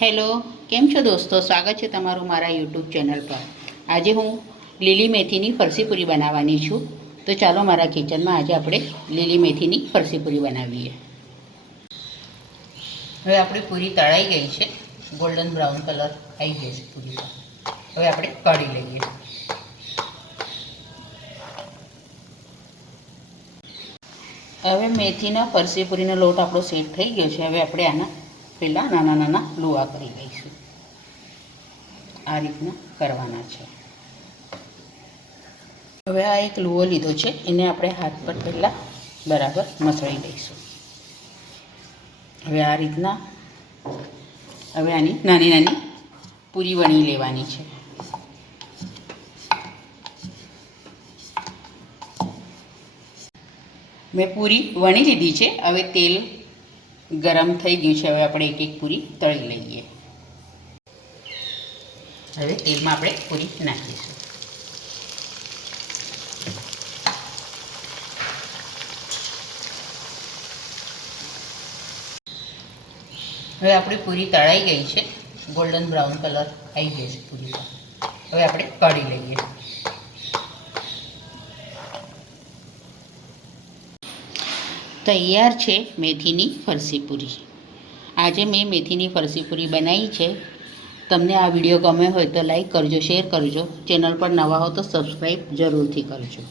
Hello, કેમ છો દોસ્તો? સ્વાગત છે તમારું મારા યુટ્યુબ ચેનલ પર. આજે હું લીલી મેથીની ફરસીપુરી બનાવવાની છું. તો ચાલો મારા કિચનમાં આજે આપણે લીલી મેથીની ફરસીપુરી બનાવીએ. હવે આપણી પૂરી તળાઈ ગઈ છે. ગોલ્ડન બ્રાઉન કલર આવી ગયો છે પૂરી. હવે આપણે કાઢી લઈએ. હવે મેથીના ફરસીપુરીનો લોટ આપણો સેટ થઈ ગયો છે. હવે આપણે આના પહેલાં નાના નાના લુવા કરી લઈશું. આ રીતના કરવાના છે. હવે આ એક લુવો લીધો છે, એને આપણે હાથ પર પહેલાં બરાબર મસળી લઈશું. હવે આ રીતના હવે આની નાની નાની પૂરી વણી લેવાની છે. મેં પૂરી વણી લીધી છે. હવે તેલ ગરમ થઈ ગયું છે. હવે આપણે એક એક પૂરી તળી લઈએ. હવે તેલમાં આપણે પૂરી નાખીશું. હવે આપણી પૂરી તળાઈ ગઈ છે. ગોલ્ડન બ્રાઉન કલર આવી ગયો છે પૂરી. હવે આપણે કાઢી લઈએ. તૈયાર છે મેથીની ફરસીપુરી. આજે મેં મેથીની ફરસીપુરી બનાવી છે. તમને આ વિડીયો ગમે હોય તો લાઈક કરજો, શેર કરજો. ચેનલ પર નવા હો તો સબસ્ક્રાઈબ જરૂરથી કરજો.